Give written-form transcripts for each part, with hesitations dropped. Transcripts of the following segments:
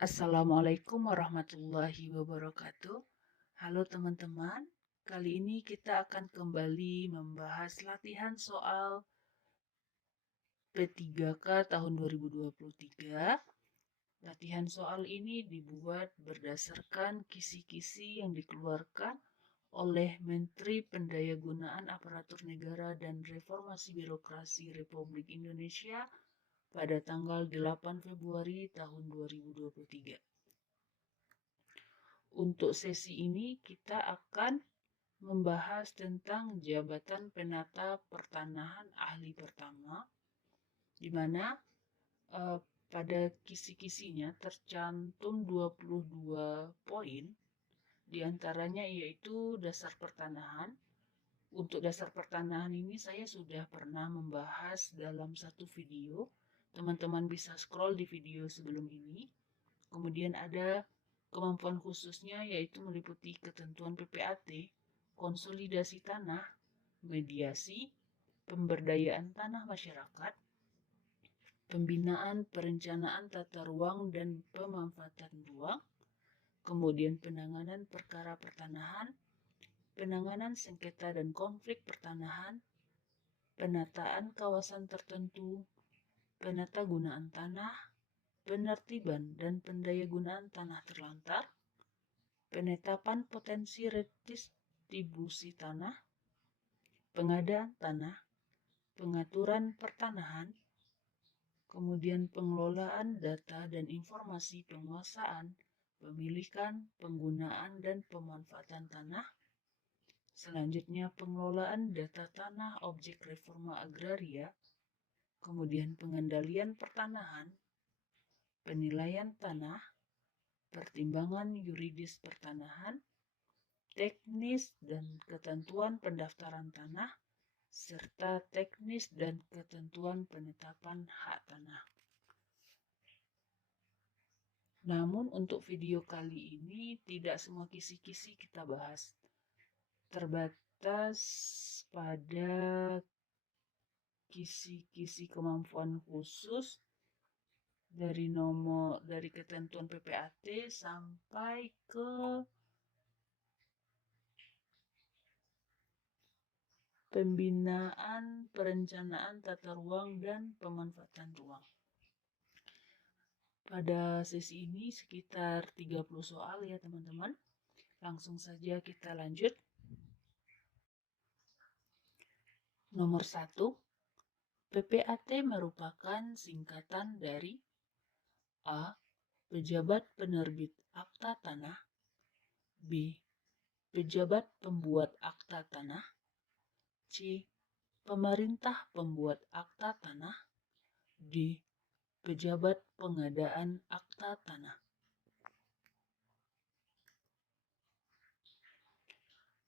Assalamualaikum warahmatullahi wabarakatuh. Halo teman-teman, kali ini kita akan kembali membahas latihan soal P3K tahun 2023. Latihan soal ini dibuat berdasarkan kisi-kisi yang dikeluarkan oleh Menteri Pendayagunaan Aparatur Negara dan Reformasi Birokrasi Republik Indonesia pada tanggal 8 Februari tahun 2023. Untuk sesi ini kita akan membahas tentang jabatan penata pertanahan ahli pertama, di mana pada kisi-kisinya tercantum 22 poin, diantaranya yaitu dasar pertanahan. Untuk dasar pertanahan ini saya sudah pernah membahas dalam satu video, teman-teman bisa scroll di video sebelum ini. Kemudian ada kemampuan khususnya yaitu meliputi ketentuan PPAT, konsolidasi tanah, mediasi, pemberdayaan tanah masyarakat, pembinaan perencanaan tata ruang dan pemanfaatan ruang, kemudian penanganan perkara pertanahan, penanganan sengketa dan konflik pertanahan, penataan kawasan tertentu, penata gunaan tanah, penertiban dan pendayagunaan tanah terlantar, penetapan potensi redistribusi tanah, pengadaan tanah, pengaturan pertanahan, kemudian pengelolaan data dan informasi penguasaan, pemilikan, penggunaan, dan pemanfaatan tanah. Selanjutnya pengelolaan data tanah objek reforma agraria, kemudian pengendalian pertanahan, penilaian tanah, pertimbangan yuridis pertanahan, teknis dan ketentuan pendaftaran tanah, serta teknis dan ketentuan penetapan hak tanah. Namun untuk video kali ini tidak semua kisi-kisi kita bahas. Terbatas pada kisi-kisi kemampuan khusus dari ketentuan PPAT sampai ke pembinaan perencanaan tata ruang dan pemanfaatan ruang. Pada sesi ini sekitar 30 soal ya teman-teman. Langsung saja kita lanjut. Nomor 1, PPAT merupakan singkatan dari A. Pejabat penerbit akta tanah, B. Pejabat pembuat akta tanah, C. Pemerintah pembuat akta tanah, D. Pejabat pengadaan akta tanah.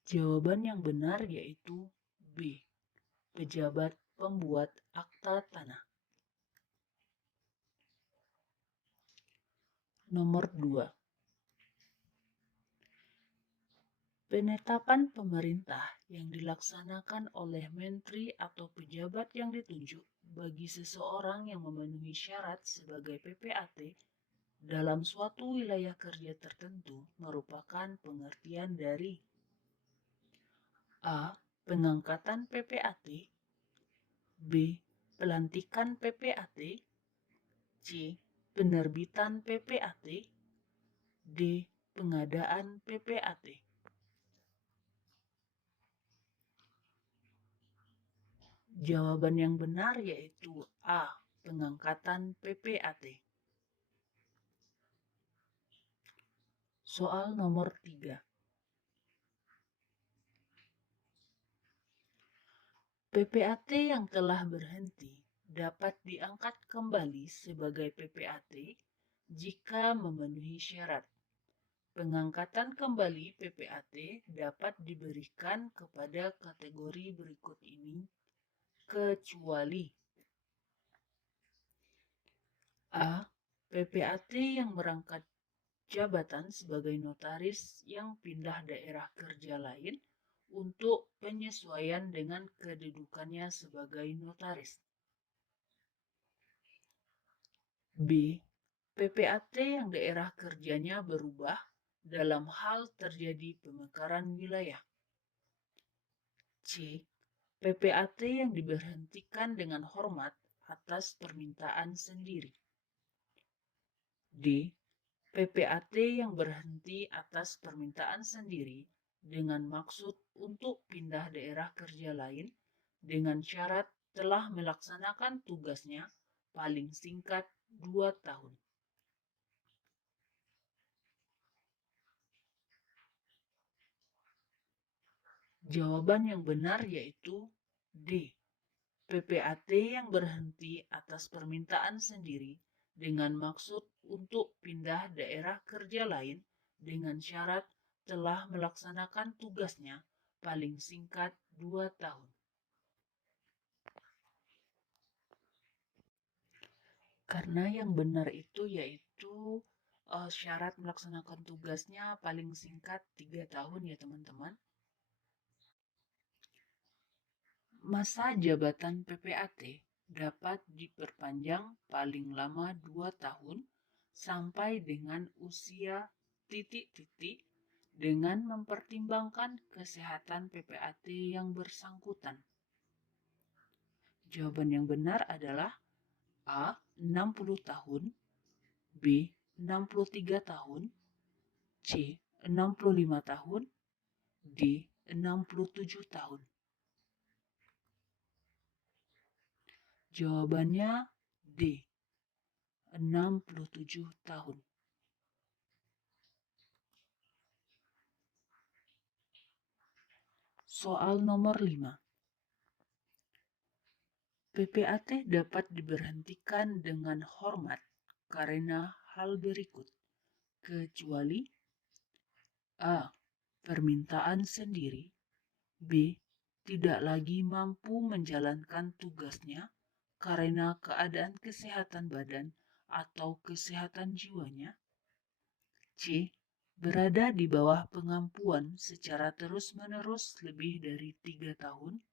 Jawaban yang benar yaitu B. Pejabat pembuat akta tanah. Nomor 2. Penetapan pemerintah yang dilaksanakan oleh menteri atau pejabat yang ditunjuk bagi seseorang yang memenuhi syarat sebagai PPAT dalam suatu wilayah kerja tertentu merupakan pengertian dari A. Pengangkatan PPAT, B. Pelantikan PPAT, C. Penerbitan PPAT, D. Pengadaan PPAT. Jawaban yang benar yaitu A. Pengangkatan PPAT. Soal nomor 3. PPAT yang telah berhenti dapat diangkat kembali sebagai PPAT jika memenuhi syarat. Pengangkatan kembali PPAT dapat diberikan kepada kategori berikut ini kecuali A. PPAT yang merangkap jabatan sebagai notaris yang pindah daerah kerja lain untuk penyesuaian dengan kedudukannya sebagai notaris. B. PPAT yang daerah kerjanya berubah dalam hal terjadi pemekaran wilayah. C. PPAT yang diberhentikan dengan hormat atas permintaan sendiri. D. PPAT yang berhenti atas permintaan sendiri dengan maksud untuk pindah daerah kerja lain dengan syarat telah melaksanakan tugasnya paling singkat 2 tahun. Jawaban yang benar yaitu D. PPAT yang berhenti atas permintaan sendiri dengan maksud untuk pindah daerah kerja lain dengan syarat telah melaksanakan tugasnya paling singkat 2 tahun. Karena yang benar itu yaitu syarat melaksanakan tugasnya paling singkat 3 tahun ya teman-teman. Masa jabatan PPAT dapat diperpanjang paling lama 2 tahun sampai dengan usia titik-titik dengan mempertimbangkan kesehatan PPAT yang bersangkutan. Jawaban yang benar adalah A. 60 tahun, B. 63 tahun, C. 65 tahun, D. 67 tahun. Jawabannya D. 67 tahun. Soal nomor 5. PPAT dapat diberhentikan dengan hormat karena hal berikut, kecuali A. Permintaan sendiri, B. Tidak lagi mampu menjalankan tugasnya karena keadaan kesehatan badan atau kesehatan jiwanya, C. Berada di bawah pengampuan secara terus-menerus lebih dari 3 tahun,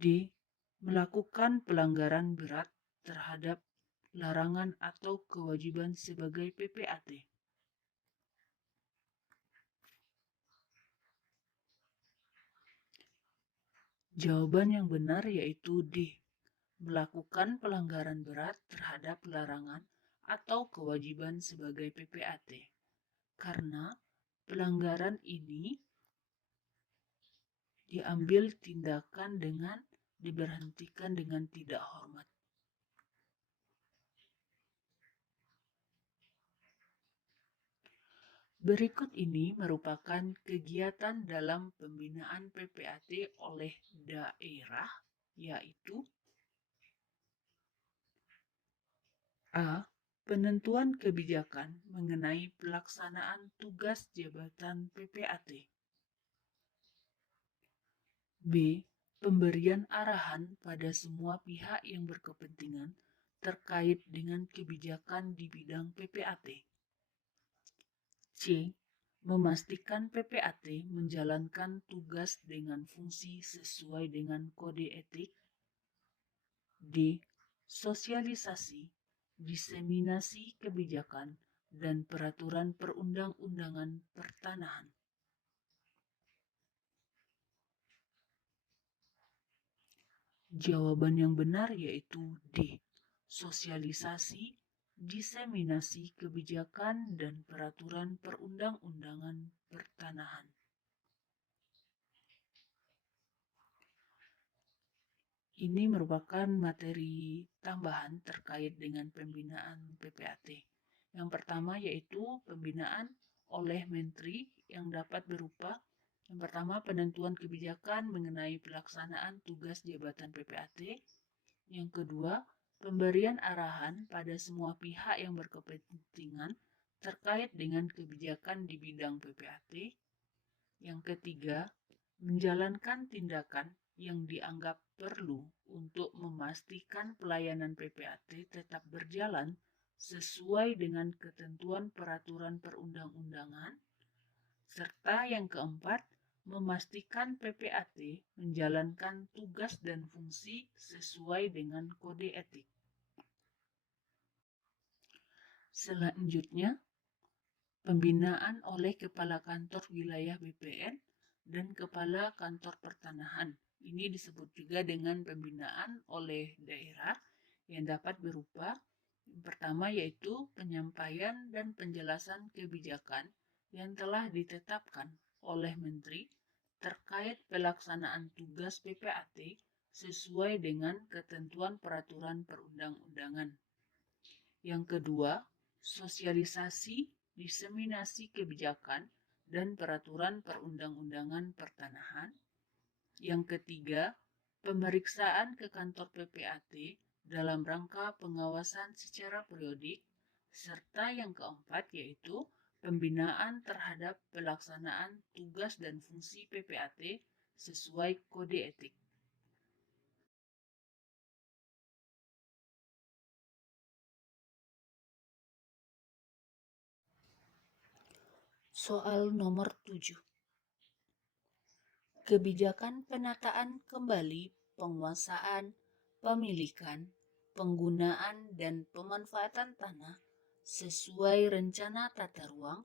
D. Melakukan pelanggaran berat terhadap larangan atau kewajiban sebagai PPAT. Jawaban yang benar yaitu D. Melakukan pelanggaran berat terhadap larangan atau kewajiban sebagai PPAT. Karena pelanggaran ini diambil tindakan dengan diberhentikan dengan tidak hormat. Berikut ini merupakan kegiatan dalam pembinaan PPAT oleh daerah, yaitu A. Penentuan kebijakan mengenai pelaksanaan tugas jabatan PPAT. B. Pemberian arahan pada semua pihak yang berkepentingan terkait dengan kebijakan di bidang PPAT. C. Memastikan PPAT menjalankan tugas dengan fungsi sesuai dengan kode etik. D. Sosialisasi, diseminasi kebijakan, dan peraturan perundang-undangan pertanahan. Jawaban yang benar yaitu D. Sosialisasi, diseminasi kebijakan, dan peraturan perundang-undangan pertanahan. Ini merupakan materi tambahan terkait dengan pembinaan PPAT. Yang pertama yaitu pembinaan oleh Menteri yang dapat berupa yang pertama penentuan kebijakan mengenai pelaksanaan tugas jabatan PPAT. Yang kedua, pemberian arahan pada semua pihak yang berkepentingan terkait dengan kebijakan di bidang PPAT. Yang ketiga, menjalankan tindakan yang dianggap perlu untuk memastikan pelayanan PPAT tetap berjalan sesuai dengan ketentuan peraturan perundang-undangan, serta yang keempat, memastikan PPAT menjalankan tugas dan fungsi sesuai dengan kode etik. Selanjutnya, pembinaan oleh Kepala Kantor Wilayah BPN dan Kepala Kantor Pertanahan. Ini disebut juga dengan pembinaan oleh daerah yang dapat berupa yang pertama yaitu penyampaian dan penjelasan kebijakan yang telah ditetapkan oleh Menteri terkait pelaksanaan tugas PPAT sesuai dengan ketentuan peraturan perundang-undangan. Yang kedua, sosialisasi, diseminasi kebijakan dan peraturan perundang-undangan pertanahan. Yang ketiga, pemeriksaan ke kantor PPAT dalam rangka pengawasan secara periodik. Serta yang keempat yaitu pembinaan terhadap pelaksanaan tugas dan fungsi PPAT sesuai kode etik. Soal nomor 7. Kebijakan penataan kembali, penguasaan, pemilikan, penggunaan, dan pemanfaatan tanah sesuai rencana tata ruang,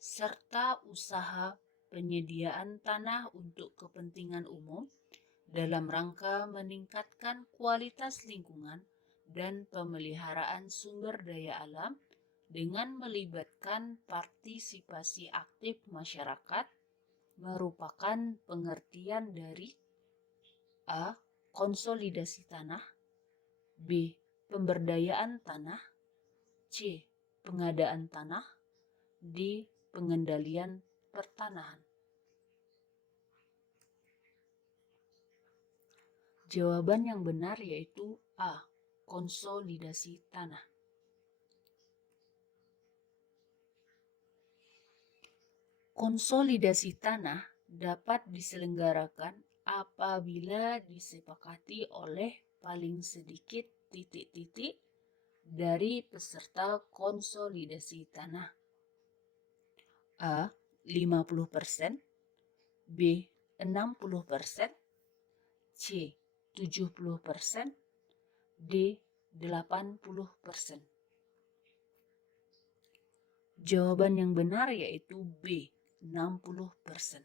serta usaha penyediaan tanah untuk kepentingan umum dalam rangka meningkatkan kualitas lingkungan dan pemeliharaan sumber daya alam dengan melibatkan partisipasi aktif masyarakat merupakan pengertian dari A. Konsolidasi tanah, B. Pemberdayaan tanah, C. Pengadaan tanah, D. Pengendalian pertanahan. Jawaban yang benar yaitu A. Konsolidasi tanah. Konsolidasi tanah dapat diselenggarakan apabila disepakati oleh paling sedikit titik-titik dari peserta konsolidasi tanah. A. 50%, B. 60%, C. 70%, D. 80%. Jawaban yang benar yaitu B. 60%.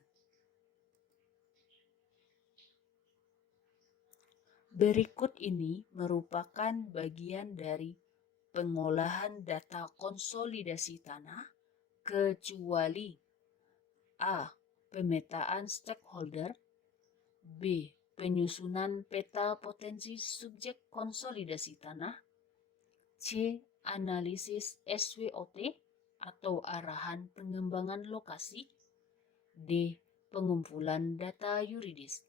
Berikut ini merupakan bagian dari pengolahan data konsolidasi tanah kecuali A. Pemetaan stakeholder, B. Penyusunan peta potensi subjek konsolidasi tanah, C. Analisis SWOT atau arahan pengembangan lokasi, D. Pengumpulan data yuridis.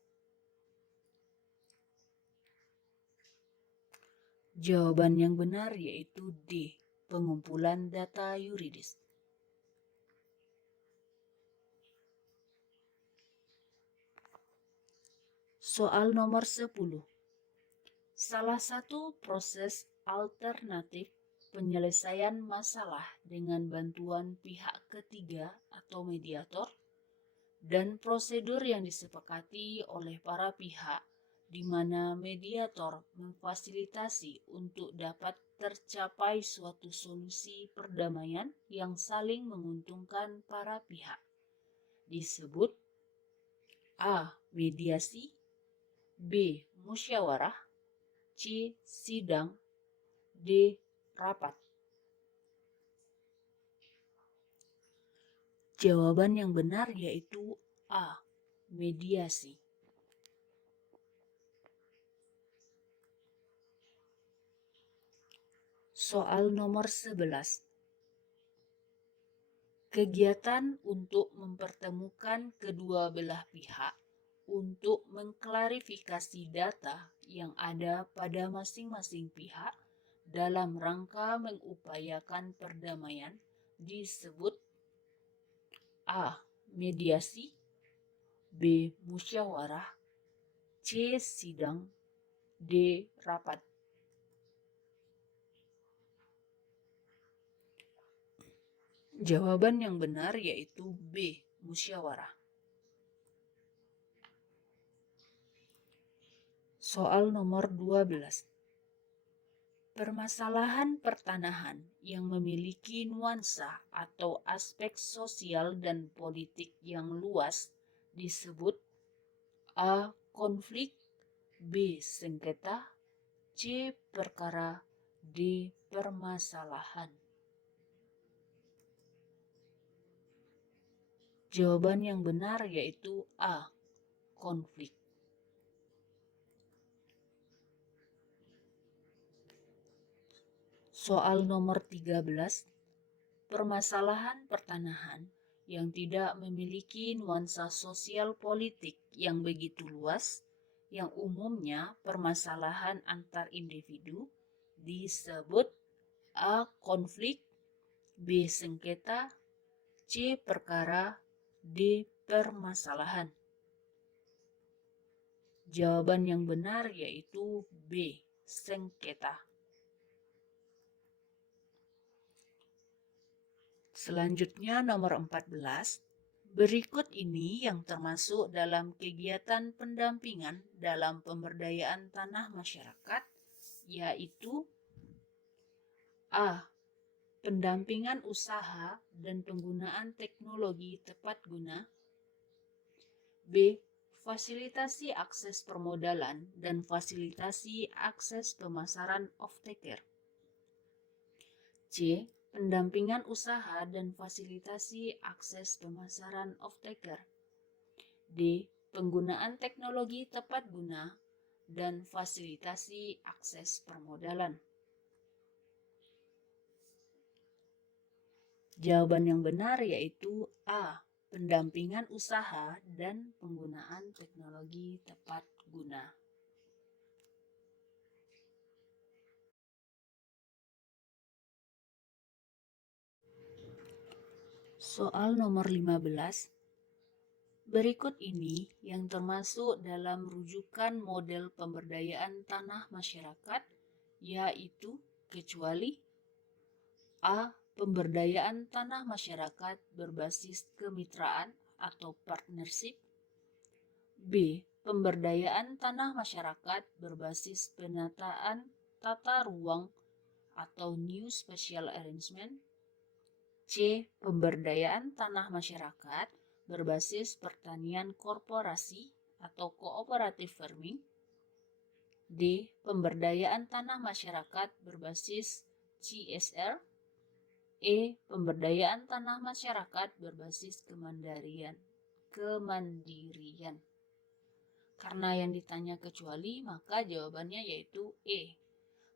Jawaban yang benar yaitu D. Pengumpulan data yuridis. Soal nomor 10. Salah satu proses alternatif penyelesaian masalah dengan bantuan pihak ketiga atau mediator dan prosedur yang disepakati oleh para pihak di mana mediator memfasilitasi untuk dapat tercapai suatu solusi perdamaian yang saling menguntungkan para pihak. Disebut A. Mediasi, B. Musyawarah, C. Sidang, D. Rapat. Jawaban yang benar yaitu A. Mediasi. Soal nomor 11. Kegiatan untuk mempertemukan kedua belah pihak untuk mengklarifikasi data yang ada pada masing-masing pihak dalam rangka mengupayakan perdamaian disebut A. Mediasi, B. Musyawarah, C. Sidang, D. Rapat. Jawaban yang benar yaitu B. Musyawarah. Soal nomor 12. Permasalahan pertanahan yang memiliki nuansa atau aspek sosial dan politik yang luas disebut A. Konflik, B. Sengketa, C. Perkara, D. Permasalahan. Jawaban yang benar yaitu A. Konflik. Soal nomor 13, permasalahan pertanahan yang tidak memiliki nuansa sosial politik yang begitu luas, yang umumnya permasalahan antar individu, disebut A. Konflik, B. Sengketa, C. Perkara, D. Permasalahan. Jawaban yang benar yaitu B. Sengketa. Selanjutnya nomor 14. Berikut ini yang termasuk dalam kegiatan pendampingan dalam pemberdayaan tanah masyarakat, yaitu A. Pendampingan usaha dan penggunaan teknologi tepat guna, B. Fasilitasi akses permodalan dan fasilitasi akses pemasaran off-taker, C. Pendampingan usaha dan fasilitasi akses pemasaran off-taker, D. Penggunaan teknologi tepat guna dan fasilitasi akses permodalan. Jawaban yang benar yaitu A. Pendampingan usaha dan penggunaan teknologi tepat guna. Soal nomor 15. Berikut ini yang termasuk dalam rujukan model pemberdayaan tanah masyarakat, yaitu kecuali A. Pemberdayaan tanah masyarakat berbasis kemitraan atau partnership, B. Pemberdayaan tanah masyarakat berbasis penataan tata ruang atau New Spatial Arrangement, C. Pemberdayaan tanah masyarakat berbasis pertanian korporasi atau cooperative farming, D. Pemberdayaan tanah masyarakat berbasis CSR, E. Pemberdayaan tanah masyarakat berbasis kemandirian. Karena yang ditanya kecuali, maka jawabannya yaitu E.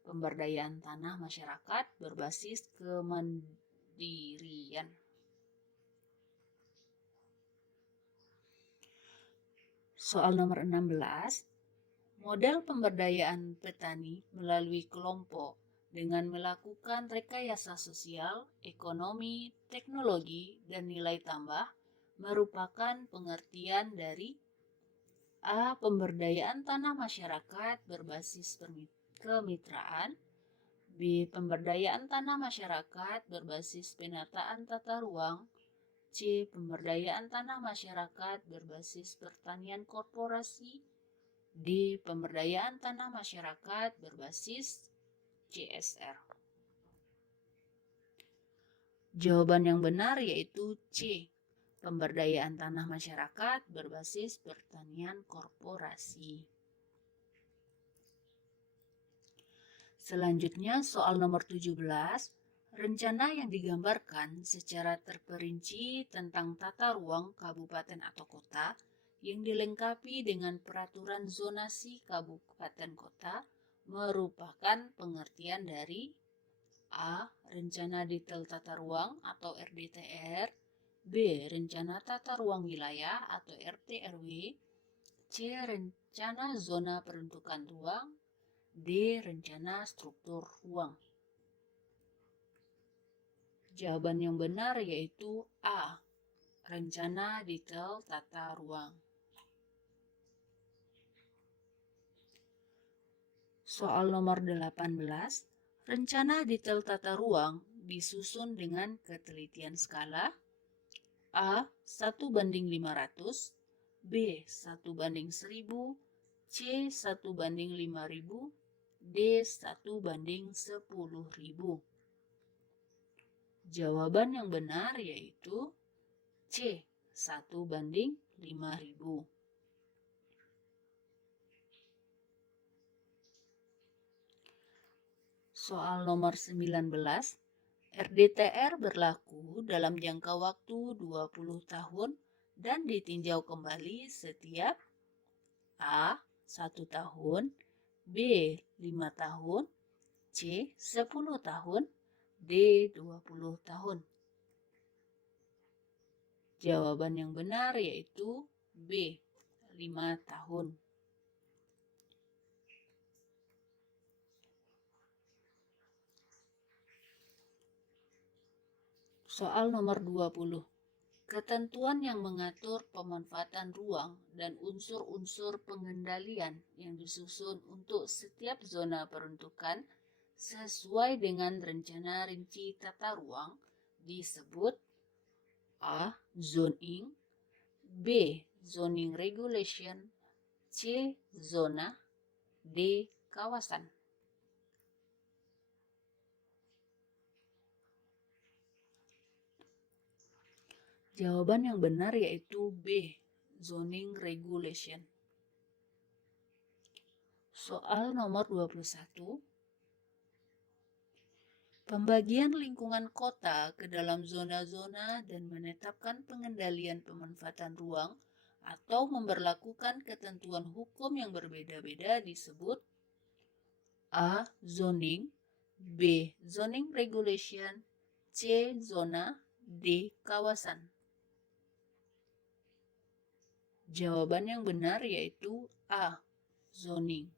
Pemberdayaan tanah masyarakat berbasis kemandirian. Soal nomor 16. Model pemberdayaan petani melalui kelompok dengan melakukan rekayasa sosial, ekonomi, teknologi, dan nilai tambah merupakan pengertian dari A. Pemberdayaan tanah masyarakat berbasis kemitraan, B. Pemberdayaan tanah masyarakat berbasis penataan tata ruang, C. Pemberdayaan tanah masyarakat berbasis pertanian korporasi, D. Pemberdayaan tanah masyarakat berbasis CSR. Jawaban yang benar yaitu C. Pemberdayaan tanah masyarakat berbasis pertanian korporasi. Selanjutnya soal nomor 17. Rencana yang digambarkan secara terperinci tentang tata ruang kabupaten atau kota yang dilengkapi dengan peraturan zonasi kabupaten kota merupakan pengertian dari A. Rencana detail tata ruang atau RDTR, B. Rencana tata ruang wilayah atau RTRW, C. Rencana zona peruntukan ruang, D. Rencana struktur ruang. Jawaban yang benar yaitu A. Rencana detail tata ruang. Soal nomor 18. Rencana detail tata ruang disusun dengan ketelitian skala A. 1:500, B. 1:1000, C. 1:5000, D. 1/10.000. Jawaban yang benar yaitu C. 1/5.000. Soal nomor 19. RDTR berlaku dalam jangka waktu 20 tahun dan ditinjau kembali setiap A. 1 tahun, B. 5 tahun, C. 10 tahun, D. 20 tahun. Jawaban yang benar yaitu B. 5 tahun. Soal nomor 20. Ketentuan yang mengatur pemanfaatan ruang dan unsur-unsur pengendalian yang disusun untuk setiap zona peruntukan sesuai dengan rencana rinci tata ruang disebut A. Zoning, B. Zoning Regulation, C. Zona, D. Kawasan. Jawaban yang benar yaitu B. Zoning Regulation. Soal nomor 21. Pembagian lingkungan kota ke dalam zona-zona dan menetapkan pengendalian pemanfaatan ruang atau memberlakukan ketentuan hukum yang berbeda-beda disebut A. Zoning, B. Zoning Regulation, C. Zona, D. Kawasan. Jawaban yang benar yaitu A. Zoning.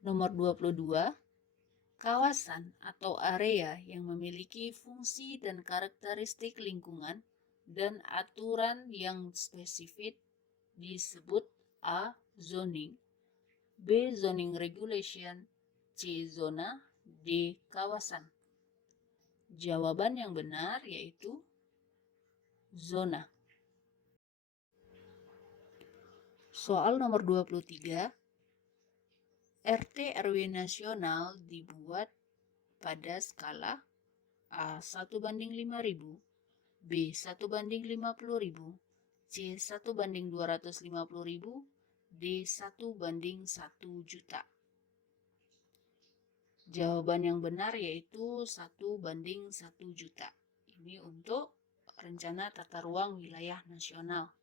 Nomor 22. Kawasan atau area yang memiliki fungsi dan karakteristik lingkungan dan aturan yang spesifik disebut A. Zoning, B. Zoning Regulation, C. Zona, D. Kawasan. Jawaban yang benar yaitu zona. Soal nomor 23. RT RW nasional dibuat pada skala A 1/5000, B 1/50.000, C 1/250.000, D 1/1 juta. Jawaban yang benar yaitu 1/1 juta. Ini untuk rencana tata ruang wilayah nasional.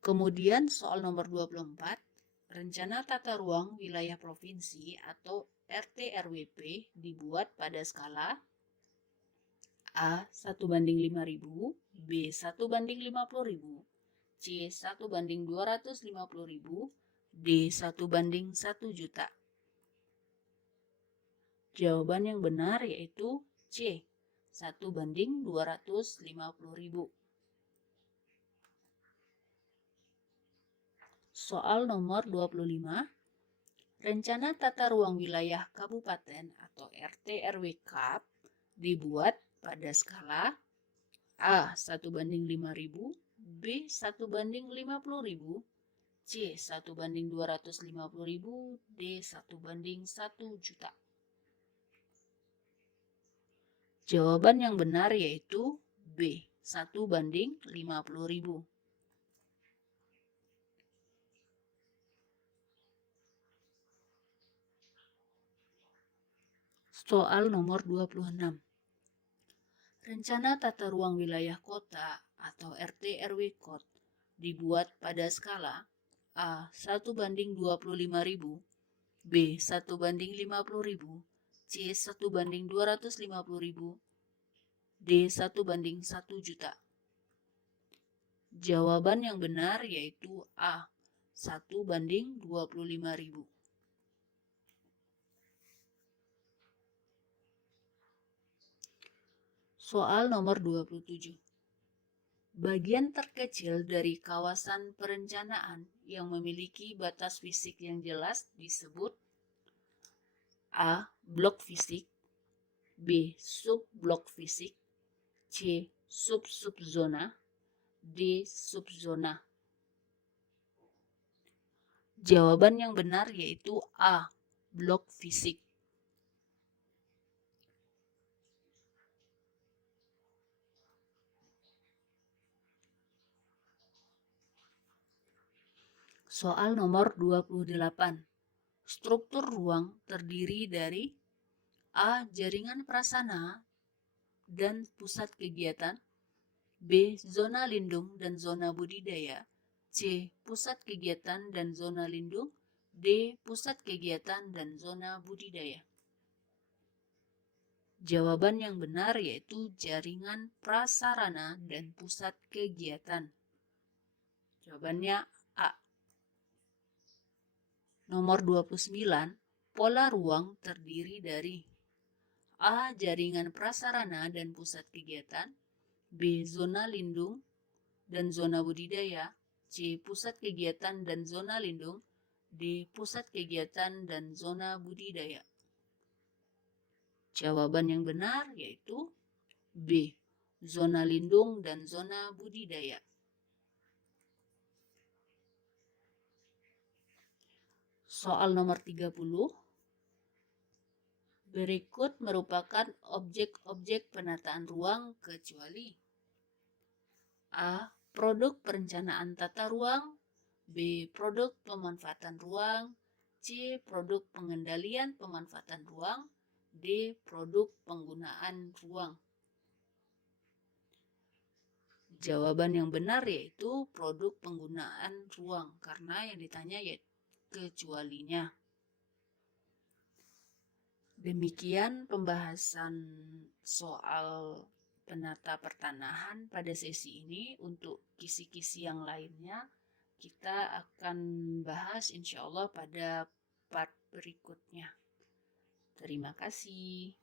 Kemudian soal nomor 24, rencana tata ruang wilayah provinsi atau RT-RWP dibuat pada skala A 1/5000, B 1/50.000, C 1/250.000, D 1/1 juta. Jawaban yang benar yaitu C 1/250.000. Soal nomor 25. Rencana tata ruang wilayah kabupaten atau RT/RW KAP dibuat pada skala A 1/5000, B 1/50.000, C 1/250.000, D 1/1 juta. Jawaban yang benar yaitu B 1/50.000. Soal nomor 26. Rencana tata ruang wilayah kota atau RT/RW KOT dibuat pada skala A 1/25.000, B 1/50.000, C 1/250.000, D 1/1 juta. Jawaban yang benar yaitu A 1/25.000. Soal nomor 27. Bagian terkecil dari kawasan perencanaan yang memiliki batas fisik yang jelas disebut A. Blok fisik, B. Sub-blok fisik, C. Sub-subzona, D. Subzona. Jawaban yang benar yaitu A. Blok fisik. Soal nomor 28. Struktur ruang terdiri dari A. Jaringan prasarana dan pusat kegiatan, B. Zona lindung dan zona budidaya, C. Pusat kegiatan dan zona lindung, D. Pusat kegiatan dan zona budidaya. Jawaban yang benar yaitu jaringan prasarana dan pusat kegiatan. Jawabannya A. Nomor 29. Pola ruang terdiri dari A. Jaringan prasarana dan pusat kegiatan, B. Zona lindung dan zona budidaya, C. Pusat kegiatan dan zona lindung, D. Pusat kegiatan dan zona budidaya. Jawaban yang benar yaitu B. Zona lindung dan zona budidaya. Soal nomor 30. Berikut merupakan objek-objek penataan ruang kecuali A. Produk perencanaan tata ruang, B. Produk pemanfaatan ruang, C. Produk pengendalian pemanfaatan ruang, D. Produk penggunaan ruang. Jawaban yang benar yaitu produk penggunaan ruang, karena yang ditanya yaitu kecualinya. Demikian pembahasan soal penata pertanahan pada sesi ini. Untuk kisi-kisi yang lainnya kita akan bahas insya Allah pada part berikutnya. Terima kasih.